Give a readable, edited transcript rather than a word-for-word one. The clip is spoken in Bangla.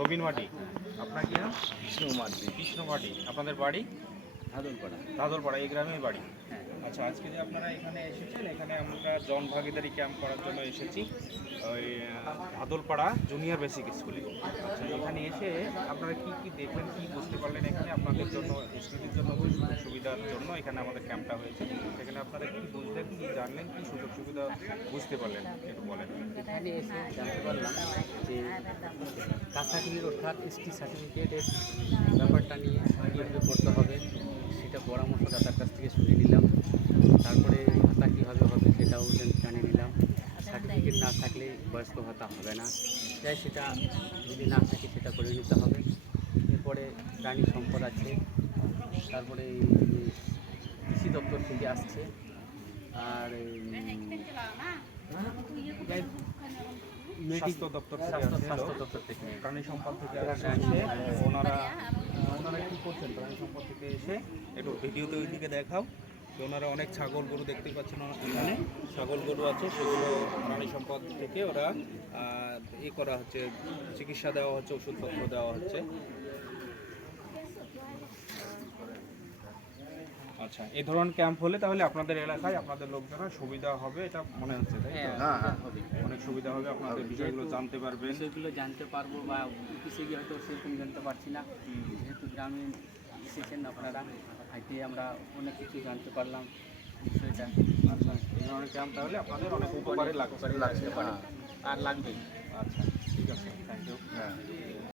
রবিন মাটি। আপনার কি নাম? কৃষ্ণ মাঝি। কৃষ্ণ মাটি। আপনাদের বাড়ি? ধাদলপাড়া। ধাদলপাড়া, এই গ্রামেই বাড়ি। হ্যাঁ। আচ্ছা, আজকে যে আপনারা এখানে এসেছেন, এখানে আমরা জন ভাগিদারি ক্যাম্প করার জন্য এসেছি ওই ধাদলপাড়া জুনিয়র বেসিক স্কুলে। আচ্ছা, এখানে এসে আপনারা কি কি দেখলেন, কি বুঝতে পারলেন? এখানে আপনাদের জন্য, স্টুডেন্টের জন্য কি সুযোগ সুবিধার জন্য এখানে আমাদের ক্যাম্পটা হয়েছে, সেখানে আপনারা কি বুঝলেন, কি জানলেন, কি সুযোগ সুবিধা বুঝতে পারলেন একটু বলেন। এখানে এসে জানতে পারলাম যে কাস্ট সার্টিফিকেট অর্থাৎ এসটি সার্টিফিকেটের ব্যাপারটা নিয়ে কীভাবে করতে হবে সেটা পরামর্শদাতার কাছ থেকে শুনে নিলাম। তারপরে ভাতা কীভাবে হবে সেটাও জানিয়ে নিলাম। সার্টিফিকেট না থাকলে বয়স্ক ভাতা হবে না, তাই সেটা যদি না থাকে সেটা করে নিতে হবে। এরপরে প্রাণী সম্পদ আছে, তারপরে কৃষি দপ্তর থেকে আসছে, আর স্বাস্থ্য দপ্তর থেকে স্বাস্থ্য দপ্তর থেকে প্রাণী সম্পদ থেকে আসছে। ওনারা কী করছেন? প্রাণী সম্পদ থেকে এসে একটু ভিডিওতে ওইদিকে দেখাও। তো ওনারা অনেক ছাগল গরু দেখতে পাচ্ছেন, এখানে ছাগল গরু আছে, সেগুলো প্রাণী সম্পদ থেকে ওরা করা হচ্ছে, চিকিৎসা দেওয়া হচ্ছে, ওষুধপত্র দেওয়া হচ্ছে। আচ্ছা, এই ধরনের ক্যাম্প হলে তাহলে আপনাদের এলাকায় আপনাদের লোকজনের সুবিধা হবে, এটা মনে হচ্ছে, তাই তো? হ্যাঁ হবে, অনেক সুবিধা হবে, আপনাদের বিষয়গুলো জানতে পারবেন। বিষয়গুলো জানতে পারবো, বা অফিসে গিয়ে হয়তো সেরকম জানতে পারছি না। যেহেতু গ্রামে এসেছেন আপনারা, হাইটে আমরা অনেক কিছু জানতে পারলাম বিষয়টা। আচ্ছা, এই ধরনের ক্যাম্প তাহলে আপনাদের অনেক উপকারে লাগতে পারে আর লাগবে। আচ্ছা, ঠিক আছে, থ্যাংক ইউ।